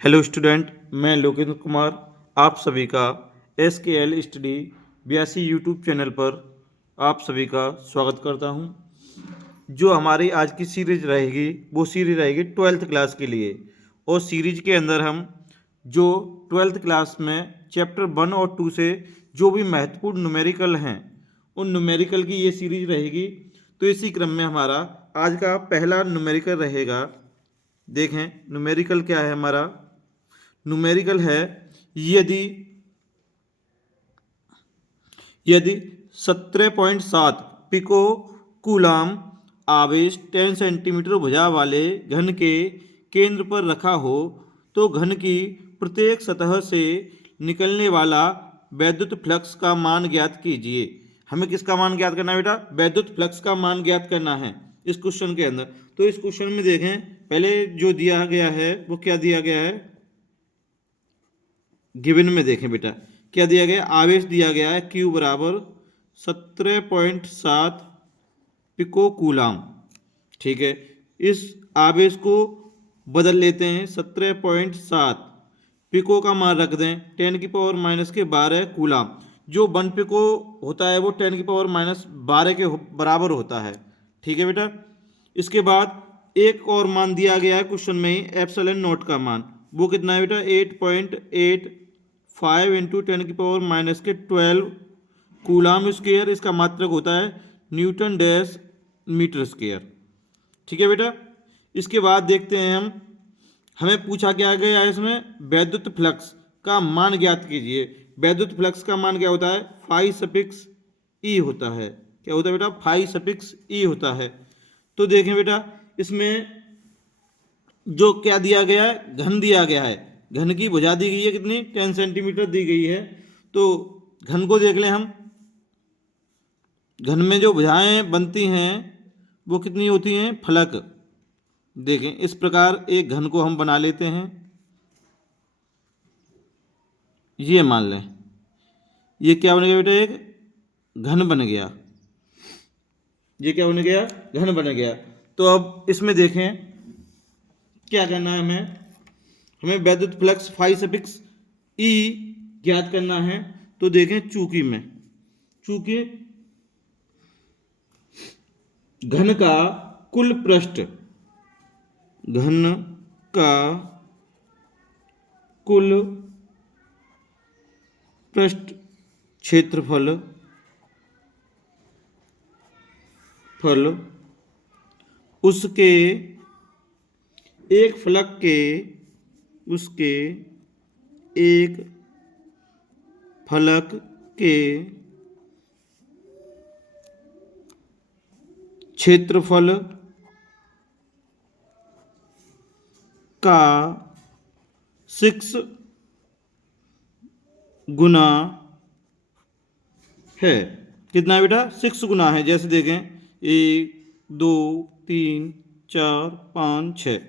Hello student, मैं लोकेंद्र कुमार आप सभी का SKL स्टडी 82 यूट्यूब चैनल पर आप सभी का स्वागत करता हूं। जो हमारी आज की सीरीज रहेगी वो सीरीज रहेगी 12th क्लास के लिए। और सीरीज के अंदर हम जो 12th क्लास में चैप्टर 1 और 2 से जो भी महत्वपूर्ण न्यूमेरिकल हैं उन न्यूमेरिकल की ये सीरीज रहेगी। तो इसी क्रम में हमारा आज का पहला न्यूमेरिकल रहेगा। देखें न्यूमेरिकल क्या है हमारा। न्यूमेरिकल है यदि यदि 17.7 पिको कूलाम आवेश 10 सेंटीमीटर भुजा वाले घन के केंद्र पर रखा हो तो घन की प्रत्येक सतह से निकलने वाला वैद्युत फ्लक्स का मान ज्ञात कीजिए। हमें किसका मान ज्ञात करना है बेटा? वैद्युत फ्लक्स का मान ज्ञात करना है इस क्वेश्चन के अंदर। तो इस क्वेश्चन में देखें, पहले जो दिया गया है वो क्या दिया गया है। गिवन में देखें बेटा क्या दिया गया, आवेश दिया गया है Q बराबर 17.7 पिको कूलाम। ठीक है, इस आवेश को बदल लेते हैं। 17.7 पिको का मान रख दें 10 की पावर माइनस के 12 कूलाम। जो 1 पिको होता है वो 10 की पावर माइनस 12 के बराबर होता है। ठीक है बेटा, इसके बाद एक और मान दिया गया है क्वेश्चन में ही, एप्सिलॉन नॉट का मान। वो कितना है बेटा? 8.85 इंटू 10 की पावर माइनस के 12 कूलाम स्क्वायर। इसका मात्रक होता है न्यूटन डैश मीटर स्क्वायर। ठीक है बेटा, इसके बाद देखते हैं हमें पूछा क्या गया है इसमें, वैद्युत फ्लक्स का मान ज्ञात कीजिए। वैद्युत फ्लक्स का मान क्या होता है? फाई सफिक्स ई होता है। क्या होता है बेटा? फाई सफिक्स ई होता है। तो देखें बेटा इसमें जो क्या दिया गया है, घन दिया गया है। घन की भुजा दी गई है कितनी? 10 सेंटीमीटर दी गई है। तो घन को देख लें हम। घन में जो भुजाएं बनती हैं वो कितनी होती हैं? फलक। देखें इस प्रकार एक घन को हम बना लेते हैं। ये मान लें ये क्या बन गया बेटा? एक घन बन गया। ये क्या बन गया? घन बन गया। तो अब इसमें देखें क्या करना है हमें वैद्युत फ्लक्स फाई सफिक्स ई ज्ञात करना है। तो देखें चूंकि घन का कुल पृष्ठ, घन का कुल पृष्ठ क्षेत्रफल उसके एक फलक के क्षेत्रफल का 6 गुना है। कितना है बेटा? 6 गुना है। जैसे देखें 1 2 3 4 5 6,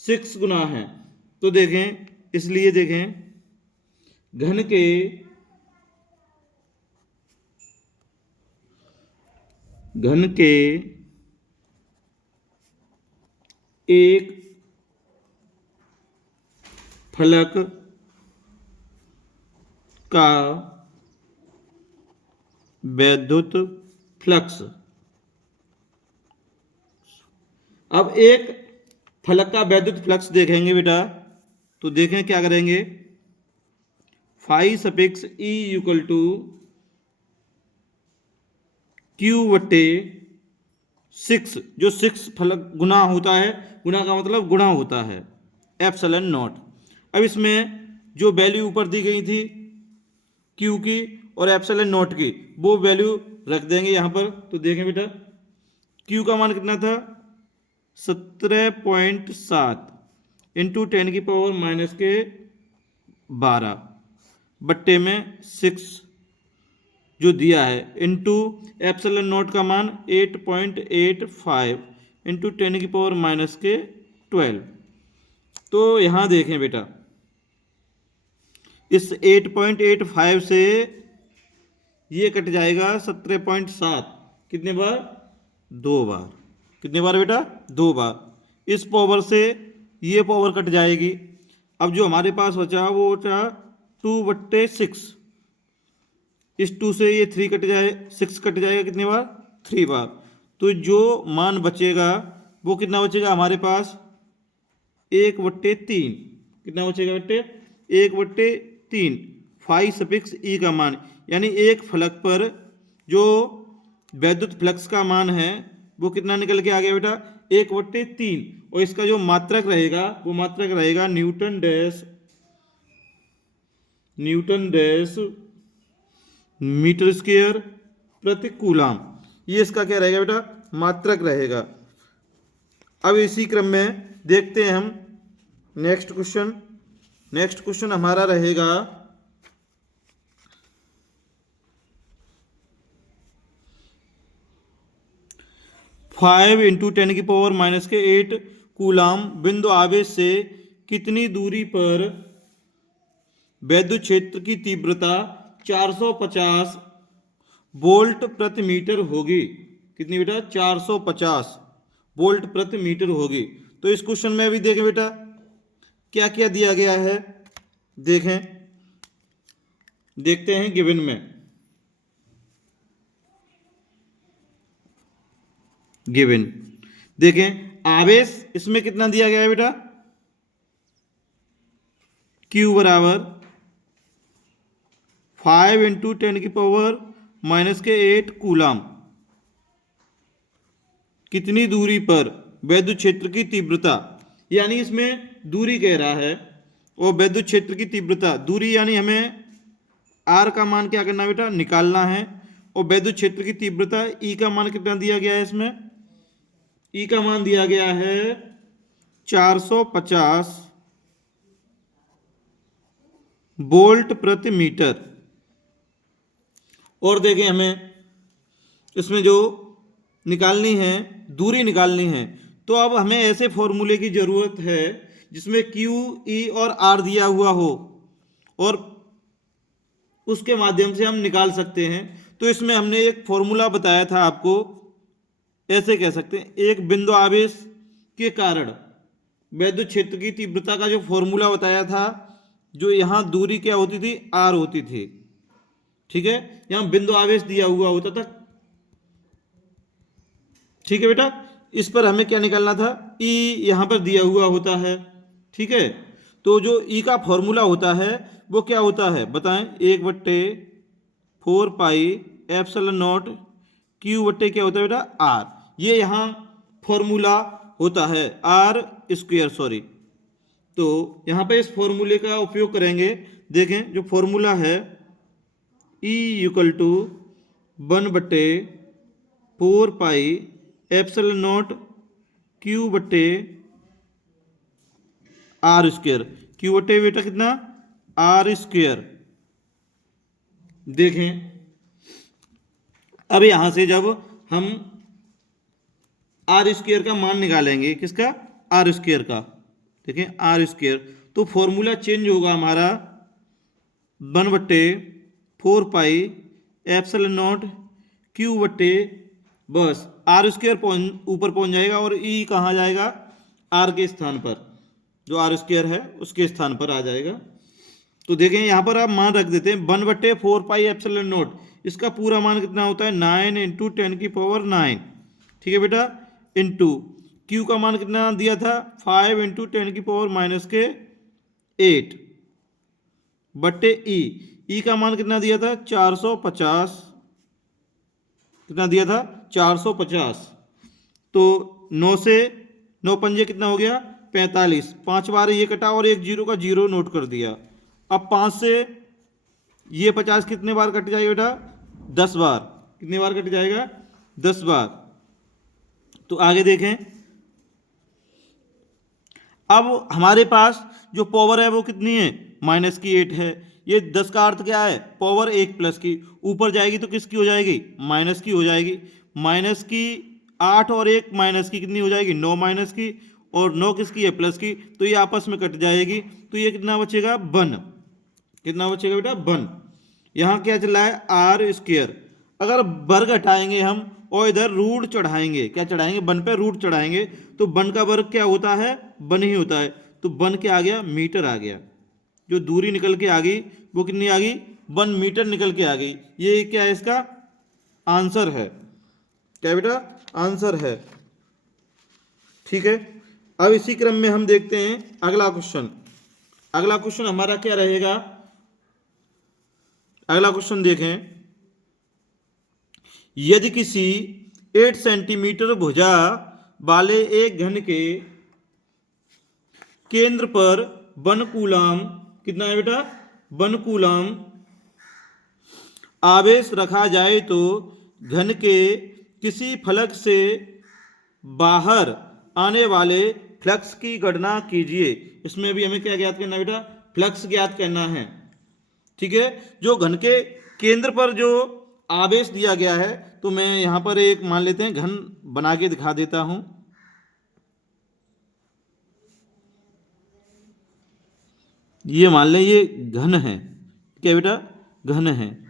6 गुना है। तो देखें, इसलिए देखें घन के एक फलक का वैद्युत फ्लक्स। अब एक फलक का वैद्युत फ्लक्स देखेंगे बेटा, तो देखें क्या करेंगे। Phi suffix E equal to Q बट्टे 6, जो 6 फलक गुना होता है, गुना का मतलब गुणा होता है, एप्सिलॉन नॉट। अब इसमें जो वैल्यू ऊपर दी गई थी Q की और एप्सिलॉन नॉट की, वो वैल्यू रख देंगे यहाँ पर। तो देखें बेटा Q का मान कितना था? 17.7 इंटू 10 की पावर माइनस के 12 बट्टे में 6 जो दिया है, इंटू एप्सिलॉन नॉट का मान 8.85 इंटू 10 की पावर माइनस के 12। तो यहाँ देखें बेटा इस 8.85 से ये कट जाएगा 17.7। कितने बार? 2 बार। कितने बार बेटा? 2 बार। इस पावर से ये पावर कट जाएगी। अब जो हमारे पास बचा वो बचा 2/6। इस 2 से ये 3 कट जाए, 6 कट जाएगा कितनी बार? 3 बार। तो जो मान बचेगा वो कितना बचेगा हमारे पास? 1/3। कितना बचेगा बेटे? 1/3। 5 सफिक्स ई का मान, यानी एक फलक पर जो वैद्युत फ्लक्स का मान है वो कितना निकल के आ गया बेटा? 1/3। और इसका जो मात्रक रहेगा वो मात्रक रहेगा न्यूटन डैश मीटर स्क्वायर प्रति कूलाम। ये इसका क्या रहेगा बेटा? मात्रक रहेगा। अब इसी क्रम में देखते हैं हम नेक्स्ट क्वेश्चन हमारा रहेगा 5 × 10⁻⁸ कूलाम बिंदु आवेश से कितनी दूरी पर वैद्युत क्षेत्र की तीव्रता 450 वोल्ट प्रति मीटर होगी? कितनी बेटा? 450 वोल्ट प्रति मीटर होगी। तो इस क्वेश्चन में भी देखें बेटा क्या क्या दिया गया है, देखते हैं गिवन में। देखें आवेश इसमें कितना दिया गया है बेटा? Q बराबर 5 × 10⁻⁸ कूलाम। कितनी दूरी पर वैद्युत क्षेत्र की तीव्रता, यानी इसमें दूरी कह रहा है और वैद्युत क्षेत्र की तीव्रता, दूरी यानी हमें R का मान क्या करना बेटा? निकालना है। और वैद्युत क्षेत्र की तीव्रता E का मान कितना दिया गया है? इसमें E का मान दिया गया है 450 वोल्ट प्रति मीटर। और देखें हमें इसमें जो निकालनी है, दूरी निकालनी है, तो अब हमें ऐसे फॉर्मूले की जरूरत है जिसमें Q, E और R दिया हुआ हो और उसके माध्यम से हम निकाल सकते हैं। तो इसमें हमने एक फॉर्मूला बताया था आपको, ऐसे कह सकते हैं, एक बिंदु आवेश के कारण वैद्युत क्षेत्र की तीव्रता का जो फॉर्मूला बताया था, जो यहाँ दूरी क्या होती थी? R होती थी। ठीक है, यहाँ बिंदु आवेश दिया हुआ होता था। ठीक है बेटा, इस पर हमें क्या निकालना था? E यहाँ पर दिया हुआ होता है। ठीक है, तो जो E का फॉर्मूला होता है वो क्या होता है बताएं? 1/4 पाई एप्सिलॉन नॉट Q बट्टे क्या होता है बेटा? R। ये यहाँ फॉर्मूला होता है R², सॉरी। तो यहाँ पे इस फॉर्मूले का उपयोग करेंगे। देखें जो फॉर्मूला है E = 1/4 pi epsilon not Q बट्टे R²। Q बट्टे बेटा कितना? R²। देखें अब यहां से जब हम R² का मान निकालेंगे, किसका? R² का। देखें R², तो फॉर्मूला चेंज होगा हमारा 1/4 पाई एप्सिलॉन नॉट Q बट्टे, बस R² ऊपर पहुंच जाएगा और E कहाँ जाएगा? R के स्थान पर, जो R² है उसके स्थान पर आ जाएगा। तो देखें यहाँ पर आप मान रख देते हैं 1/4 पाई एप्सिलॉन नॉट, इसका पूरा मान कितना होता है? 9 × 10⁹। ठीक है बेटा, इंटू Q का मान कितना दिया था? 5 × 10⁻⁸ बट्टे E का मान कितना दिया था? 450। कितना दिया था? 450। तो 9 से 9 पंजे कितना हो गया? 45। 5 बार ये कटा और एक जीरो का जीरो नोट कर दिया। अब 5 से ये 50 कितने बार कट जाएगा बेटा? 10 बार। कितने बार कट जाएगा? 10 बार। तो आगे देखें, अब हमारे पास जो पावर है वो कितनी है? -8 है। ये 10 का अर्थ क्या है? पावर 1 प्लस की, ऊपर जाएगी तो किसकी हो जाएगी? माइनस की हो जाएगी। माइनस की 8 और 1 माइनस की कितनी हो जाएगी? 9 माइनस की, और 9 किसकी है? प्लस की। तो ये आपस में कट जाएगी, तो ये कितना बचेगा? 1। कितना बचेगा बेटा? 1। यहाँ क्या चल रहा है? R²। अगर वर्ग हटाएंगे हम और इधर रूट चढ़ाएंगे, क्या चढ़ाएंगे? 1 पे रूट चढ़ाएंगे, तो 1 का वर्ग क्या होता है? 1 ही होता है। तो 1 क्या आ गया, मीटर आ गया। जो दूरी निकल के आ गई वो कितनी आ गई, 1 मीटर निकल के आ गई। ये क्या है, इसका आंसर है। क्या बेटा, आंसर है। ठीक है, अब इसी क्रम में हम देखते हैं अगला क्वेश्चन। अगला क्वेश्चन हमारा क्या रहेगा, अगला क्वेश्चन देखें। यदि किसी 8 सेंटीमीटर भुजा वाले एक घन के केंद्र पर 1 कूलाम, कितना है बेटा, 1 कूलाम आवेश रखा जाए तो घन के किसी फलक से बाहर आने वाले फ्लक्स की गणना कीजिए। इसमें भी हमें क्या ज्ञात करना है बेटा, फ्लक्स ज्ञात करना है। ठीक है, जो घन के केंद्र पर जो आवेश दिया गया है, तो मैं यहां पर एक मान लेते हैं घन बना के दिखा देता हूं। ये मान लें ये घन है, क्या बेटा, घन है।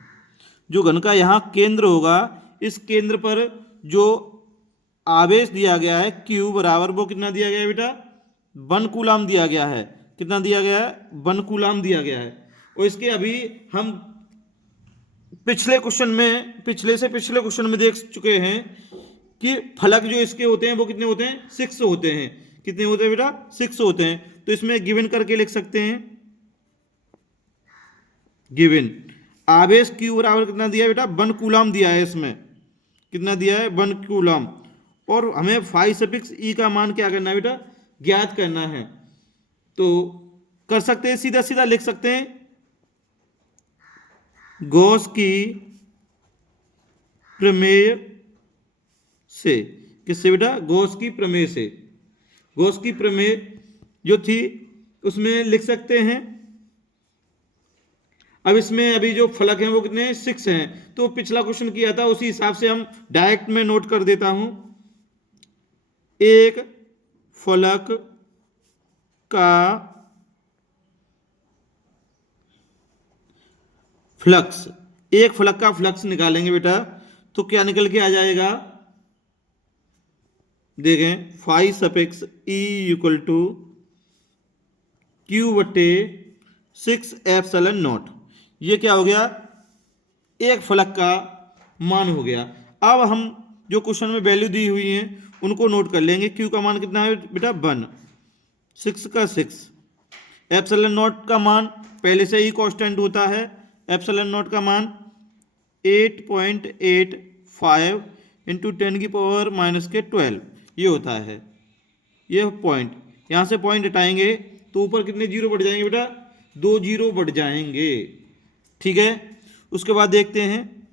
जो घन का यहाँ केंद्र होगा, इस केंद्र पर जो आवेश दिया गया है Q बराबर वो कितना दिया गया है बेटा, 1 कूलाम दिया गया है। कितना दिया गया है, 1 कूलाम दिया गया है। और इसके अभी हम पिछले क्वेश्चन में, पिछले से पिछले क्वेश्चन में देख चुके हैं कि फलक जो इसके होते हैं वो कितने होते हैं, 6 होते हैं। कितने होते हैं बेटा, 6 होते हैं। तो इसमें गिवन करके लिख सकते हैं, गिवन आवेश Q बराबर कितना दिया है बेटा, 1 कूलाम दिया है। इसमें कितना दिया है, 1 कूलाम। और हमें फाई सफिक्स ई का मान क्या करना है बेटा, ज्ञात करना है। तो कर सकते हैं, सीधा सीधा लिख सकते हैं, गॉस की प्रमेय से। किससे बेटा, गॉस की प्रमेय से। गॉस की प्रमेय जो थी उसमें लिख सकते हैं। अब इसमें अभी जो फलक हैं वो कितने, 6 हैं। तो पिछला क्वेश्चन किया था उसी हिसाब से हम डायरेक्ट में नोट कर देता हूं। एक फलक का फ्लक्स, एक फलक का फ्लक्स निकालेंगे बेटा, तो क्या निकल के आ जाएगा, देखें, phi suffix E equal to Q बटे 6 एप्सिलॉन नॉट। ये क्या हो गया, एक फलक का मान हो गया। अब हम जो क्वेश्चन में वैल्यू दी हुई है उनको नोट कर लेंगे। Q का मान कितना है बेटा, 1, 6 का 6। एप्सिलॉन नॉट का मान पहले से ही कांस्टेंट होता है। एप्सिलॉन नॉट का मान 8.85 इंटू 10 की पावर माइनस के 12 ये होता है। ये पॉइंट, यहाँ से पॉइंट हटाएंगे तो ऊपर कितने जीरो बढ़ जाएंगे बेटा, 2 जीरो बढ़ जाएंगे। ठीक है, उसके बाद देखते हैं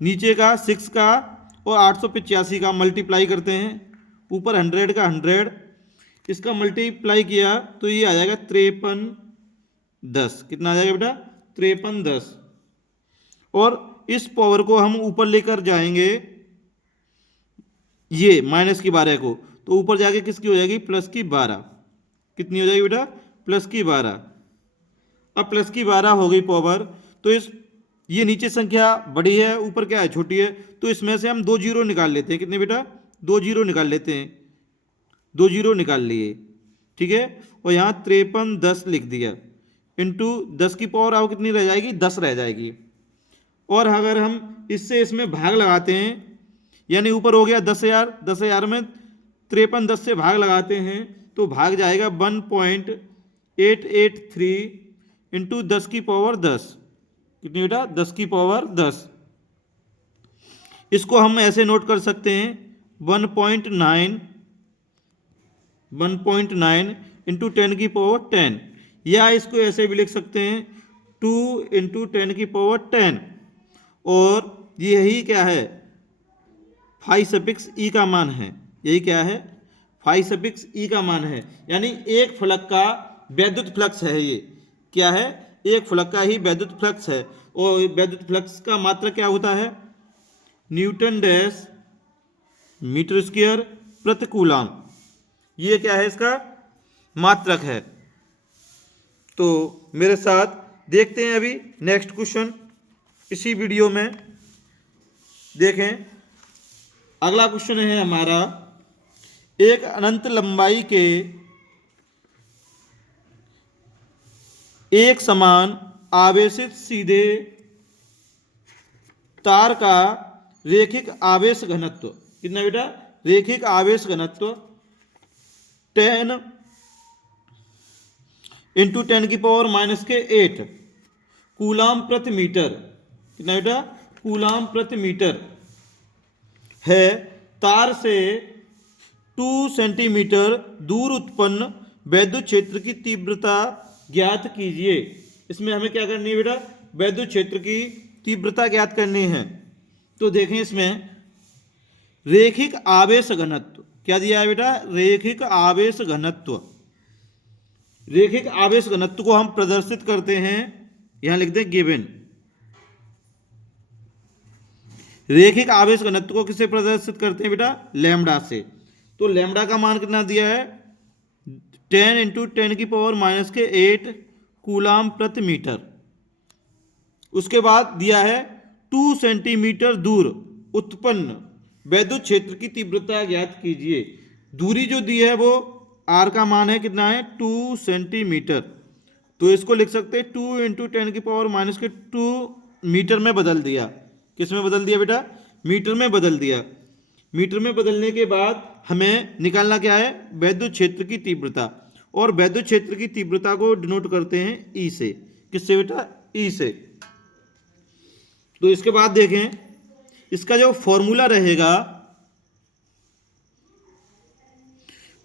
नीचे का 6 का और 885 का मल्टीप्लाई करते हैं। ऊपर 100 का 100, इसका मल्टीप्लाई किया तो ये आ जाएगा 5310। कितना आ जाएगा बेटा, 5310। और इस पावर को हम ऊपर लेकर जाएंगे, ये माइनस की 12 को, तो ऊपर जाके किसकी हो जाएगी, प्लस की 12। कितनी हो जाएगी बेटा, प्लस की 12। अब प्लस की 12 हो गई पावर, तो इस ये नीचे संख्या बड़ी है, ऊपर क्या है, छोटी है। तो इसमें से हम 2 जीरो निकाल लेते हैं। कितने बेटा, 2 जीरो निकाल लेते हैं। 2 जीरो निकाल लिए, ठीक है। और यहाँ 5310 लिख दिया, इंटू 10 की पावर आओ कितनी रह जाएगी, 10 रह जाएगी। और अगर हम इससे इसमें भाग लगाते हैं, यानी ऊपर हो गया 10,000, 10,000 में 5310 से भाग लगाते हैं तो भाग जाएगा 1.883 इंटू 10 की पावर 10। कितनी बेटा, 10 की पावर 10। इसको हम ऐसे नोट कर सकते हैं 1.9 इंटू 10 की पावर 10, या इसको ऐसे भी लिख सकते हैं 2 इंटू 10 की पावर 10। और यही क्या है, फाई सफिक्स ई का मान है। यही क्या है, फाई सफिक्स ई का मान है। यानी एक फलक का वैद्युत फ्लक्स है। ये क्या है, एक फलक का ही वैद्युत फ्लक्स है। और वैद्युत फ्लक्स का मात्रक क्या होता है, न्यूटन डैश मीटर स्क्वायर प्रति कूलाम। ये क्या है, इसका मात्रक है। तो मेरे साथ देखते हैं अभी नेक्स्ट क्वेश्चन इसी वीडियो में। देखें, अगला क्वेश्चन है हमारा, एक अनंत लंबाई के एक समान आवेशित सीधे तार का रेखिक आवेश घनत्व कितना बेटा, रेखिक आवेश घनत्व 10 इंटू 10⁻⁻8 कूलाम प्रति मीटर, कितना बेटा, कूलाम प्रति मीटर है। तार से 2 सेंटीमीटर दूर उत्पन्न वैद्युत क्षेत्र की तीव्रता ज्ञात कीजिए। इसमें हमें क्या करनी है बेटा, वैद्युत क्षेत्र की तीव्रता ज्ञात करनी है। तो देखें इसमें रेखिक आवेश घनत्व क्या दिया है बेटा, रेखिक आवेश घनत्व। रेखिक आवेश घनत्व को हम प्रदर्शित करते हैं, यहां लिख दें गिवन। रेखिक आवेश घनत्व को किससे प्रदर्शित करते हैं बेटा, लैम्बडा से। तो लैम्बडा का मान कितना दिया है, 10 इंटू 10⁻⁻8 कूलाम प्रति मीटर। उसके बाद दिया है 2 सेंटीमीटर दूर उत्पन्न वैद्युत क्षेत्र की तीव्रता ज्ञात कीजिए। दूरी जो दी है वो आर का मान है कितना है, 2 सेंटीमीटर। तो इसको लिख सकते हैं 2 इंटू 10⁻⁻2 मीटर में बदल दिया। किस में बदल दिया बेटा, मीटर में बदल दिया। मीटर में बदलने के बाद हमें निकालना क्या है, वैद्युत क्षेत्र की तीव्रता। और वैद्युत क्षेत्र की तीव्रता को डिनोट करते हैं ई से। किससे बेटा, ई से। तो इसके बाद देखें इसका जो फॉर्मूला रहेगा,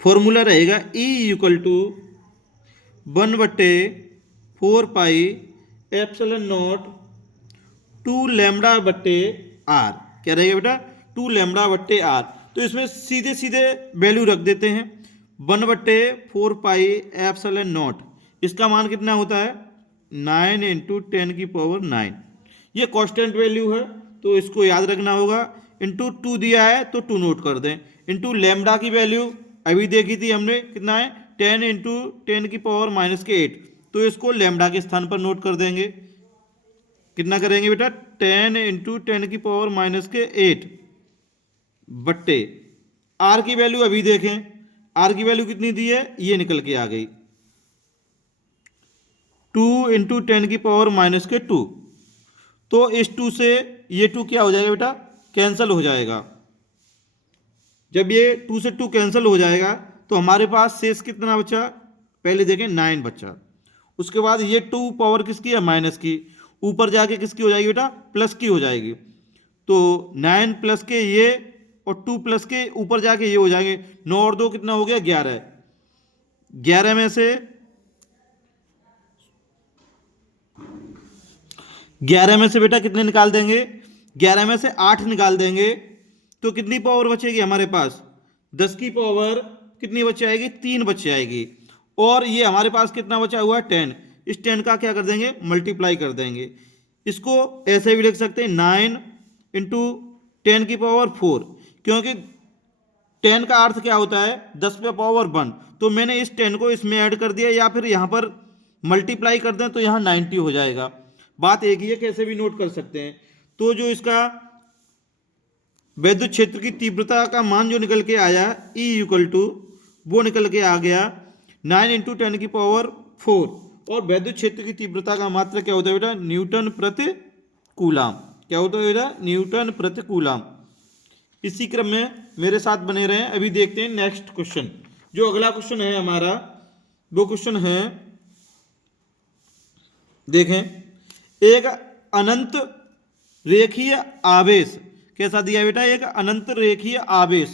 फॉर्मूला रहेगा E equal to 1/4 pi epsilon naught 2 lambda बट्टे आर। क्या रहेगा बेटा, 2 लैम्बडा बट्टे आर। तो इसमें सीधे सीधे वैल्यू रख देते हैं, 1/4 पाई एप्सिलॉन नॉट। इसका मान कितना होता है, 9 इंटू 10⁹9। ये कांस्टेंट वैल्यू है तो इसको याद रखना होगा। इंटू 2 दिया है तो 2 नोट कर दें। इंटू लैम्बडा की वैल्यू अभी देखी थी हमने, कितना है, 10 इंटू 10⁻⁻8। तो इसको लैम्बडा के स्थान पर नोट कर देंगे। कितना करेंगे बेटा, 10 इंटू 10⁻⁻8 बट्टे आर की वैल्यू अभी देखें, आर की वैल्यू कितनी दी है, ये निकल के आ गई 2 इंटू 10⁻⁻2। तो इस 2 से ये 2 क्या हो जाएगा बेटा, कैंसिल हो जाएगा। जब ये 2 से 2 कैंसिल हो जाएगा तो हमारे पास शेष कितना बचा, पहले देखें 9 बचा। उसके बाद ये 2 पावर किसकी है, माइनस की। ऊपर जाके किसकी हो जाएगी बेटा, प्लस की हो जाएगी। तो 9 प्लस के ये और 2 प्लस के ऊपर जाके ये हो जाएंगे। 9 और 2 कितना हो गया, 11। 11 में से 11 में से बेटा कितने निकाल देंगे, 11 में से 8 निकाल देंगे तो कितनी पावर बचेगी हमारे पास, 10 की पावर कितनी बच जाएगी, 3 बच जाएगी। और ये हमारे पास कितना बचा हुआ है, 10। इस 10 का क्या कर देंगे, मल्टीप्लाई कर देंगे। इसको ऐसे भी लिख सकते हैं 9 इंटू 10⁴, क्योंकि 10 का अर्थ क्या होता है, 10 पे पावर 1। तो मैंने इस 10 को इसमें ऐड कर दिया, या फिर यहाँ पर मल्टीप्लाई कर दें तो यहाँ 90 हो जाएगा। बात एक ही है, कैसे भी नोट कर सकते हैं। तो जो इसका वैद्युत क्षेत्र की तीव्रता का मान जो निकल के आया E इक्वल टू, वो निकल के आ गया 9 इंटू 10⁴। और वैद्युत क्षेत्र की तीव्रता का मात्रा क्या होता है बेटा, न्यूटन प्रति कूलाम। क्या होता है बेटा, न्यूटन प्रति कूलाम। इसी क्रम में मेरे साथ बने रहें। अभी देखते हैं नेक्स्ट क्वेश्चन। जो अगला क्वेश्चन है हमारा, वो क्वेश्चन है, देखें, एक अनंत रेखीय आवेश, कैसा दिया बेटा, एक अनंत रेखीय आवेश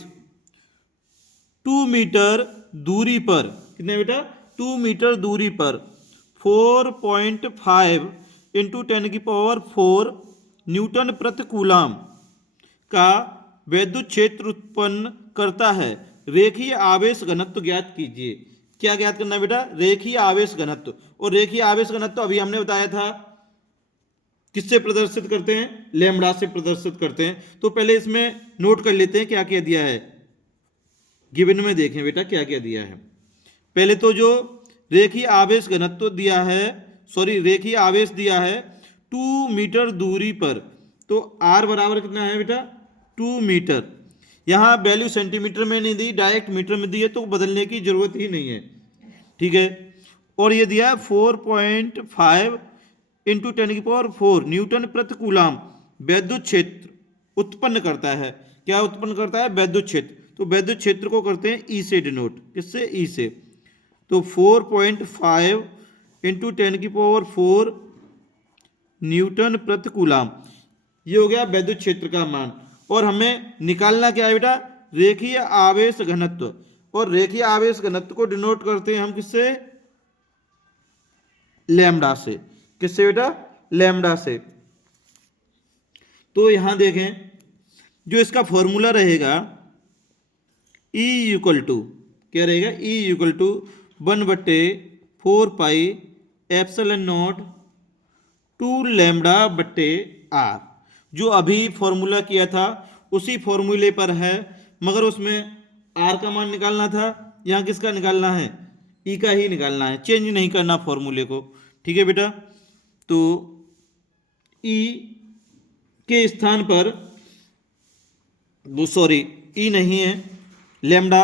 2 मीटर दूरी पर, कितने बेटा, 2 मीटर दूरी पर 4.5 इंटू 10⁴ न्यूटन प्रति कूलाम का वैद्युत क्षेत्र उत्पन्न करता है। रेखीय आवेश घनत्व ज्ञात कीजिए। क्या ज्ञात करना है बेटा, रेखीय आवेश घनत्व। और रेखीय आवेश घनत्व अभी हमने बताया था किससे प्रदर्शित करते हैं, लैम्बडा से प्रदर्शित करते हैं। तो पहले इसमें नोट कर लेते हैं क्या क्या दिया है। गिवन में देखें बेटा क्या क्या दिया है। पहले तो जो रेखीय आवेश घनत्व दिया है, रेखीय आवेश दिया है 2 मीटर दूरी पर। तो आर बराबर कितना है बेटा, 2 मीटर। यहाँ वैल्यू सेंटीमीटर में नहीं दी, डायरेक्ट मीटर में दी है, तो बदलने की जरूरत ही नहीं है, ठीक है। और ये दिया है 4.5 इंटू 10⁴ न्यूटन प्रति कूलाम वैद्युत क्षेत्र उत्पन्न करता है। क्या उत्पन्न करता है? वैद्युत क्षेत्र। तो वैद्युत क्षेत्र को करते हैं ई से डिनोट। किससे? ई से। तो 4.5 इंटू 10⁴ न्यूटन प्रति कूलाम, ये हो गया वैद्युत क्षेत्र का मान। और हमें निकालना क्या है बेटा? रेखीय आवेश घनत्व। और रेखीय आवेश घनत्व को डिनोट करते हैं हम किससे? लैम्डा से। किससे बेटा? लैम्डा से। तो यहां देखें, जो इसका फॉर्मूला रहेगा E = क्या रहेगा? E = 1/4πε0 2 λ/r। जो अभी फॉर्मूला किया था उसी फॉर्मूले पर है, मगर उसमें r का मान निकालना था, यहाँ किसका निकालना है? ई का ही निकालना है, चेंज नहीं करना फॉर्मूले को। ठीक है बेटा? तो ई के स्थान पर, वो सॉरी ई नहीं है, लैम्डा।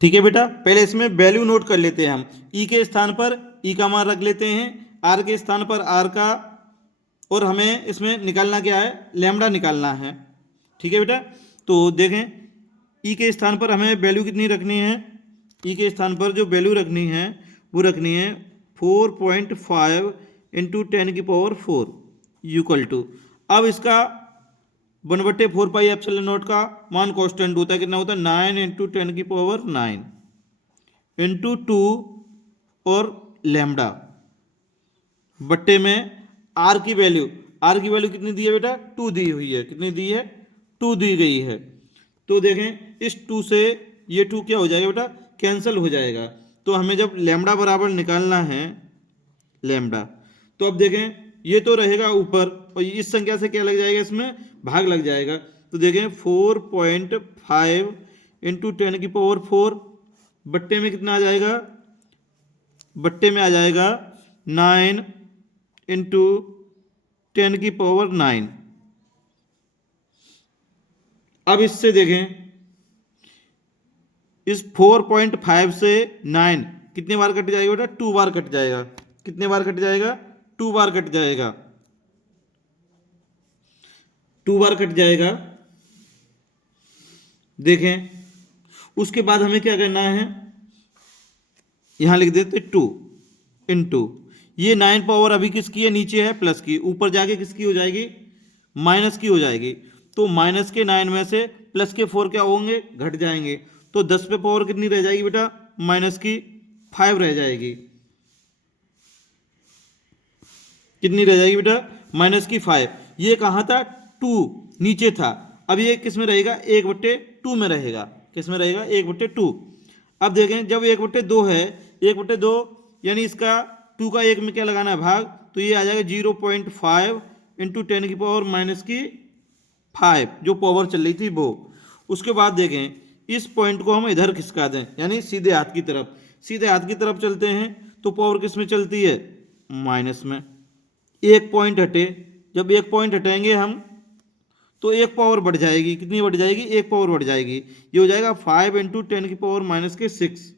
ठीक है बेटा? पहले इसमें वैल्यू नोट कर लेते हैं हम। ई के स्थान पर ई का मान रख लेते हैं, आर के स्थान पर आर का, और हमें इसमें निकालना क्या है? लैम्डा निकालना है। ठीक है बेटा? तो देखें, ई के स्थान पर हमें वैल्यू कितनी रखनी है? ई के स्थान पर जो वैल्यू रखनी है वो रखनी है 4.5 इंटू 10⁴ इक्वल टू, अब इसका 1/4πε0 का मान कांस्टेंट होता है। कितना होता है? 9 इंटू 10⁹ इंटू 2 और लैम्डा बट्टे में आर की वैल्यू। आर की वैल्यू कितनी दी है बेटा? 2 दी हुई है। कितनी दी है? 2 दी गई है। तो देखें, इस 2 से ये 2 क्या हो जाएगा बेटा? कैंसिल हो जाएगा। तो हमें जब लैम्डा बराबर निकालना है लैम्डा, तो अब देखें, ये तो रहेगा ऊपर और इस संख्या से क्या लग जाएगा? इसमें भाग लग जाएगा। तो देखें 4.5 इंटू 10⁴ बट्टे में कितना आ जाएगा? बट्टे में आ जाएगा 9 इंटू 10⁹ अब इससे देखें, इस 4.5 से 9 कितने बार कट जाएगा बेटा? 2 बार कट जाएगा। कितने बार कट जाएगा? 2 बार कट जाएगा। 2 बार कट जाएगा। देखें, उसके बाद हमें क्या करना है? यहां लिख देते 2 इंटू, ये 9 पावर अभी किसकी है? नीचे है, प्लस की। ऊपर जाके किसकी हो जाएगी? माइनस की हो जाएगी। तो माइनस के 9 में से प्लस के 4 क्या होंगे? घट जाएंगे। तो 10 पे पावर कितनी रह जाएगी बेटा? माइनस की 5 रह जाएगी। कितनी रह जाएगी बेटा? माइनस की 5। ये कहाँ था? 2 नीचे था। अब ये किस में रहेगा? 1/2 में रहेगा। किस में रहेगा? 1/2। अब देखें, जब 1/2 है, 1/2 यानी इसका 2 का 1 में क्या लगाना है? भाग। तो ये आ जाएगा 0.5 इंटू 10⁻⁻5, जो पावर चल रही थी वो। उसके बाद देखें, इस पॉइंट को हम इधर खिसका दें, यानी सीधे हाथ की तरफ। सीधे हाथ की तरफ चलते हैं तो पावर किस में चलती है? माइनस में। एक पॉइंट हटे, जब एक पॉइंट हटाएंगे हम तो एक पावर बढ़ जाएगी। कितनी बढ़ जाएगी? एक पावर बढ़ जाएगी। ये हो जाएगा 5 इंटू 10⁻⁻6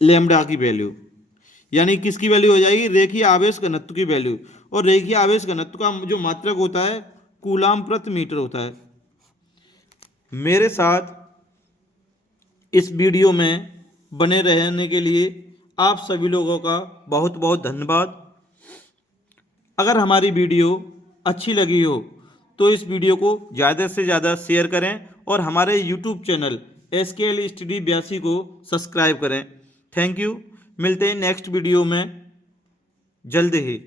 लैम्डा की वैल्यू। यानी किसकी वैल्यू हो जाएगी? रेखीय आवेश घनत्व की वैल्यू। और रेखीय आवेश घनत्व का जो मात्रक होता है कूलाम प्रति मीटर होता है। मेरे साथ इस वीडियो में बने रहने के लिए आप सभी लोगों का बहुत बहुत धन्यवाद। अगर हमारी वीडियो अच्छी लगी हो तो इस वीडियो को ज़्यादा से ज़्यादा शेयर करें और हमारे यूट्यूब चैनल SKL Study 82 को सब्सक्राइब करें। Thank you. मिलते हैं नेक्स्ट वीडियो में जल्द ही।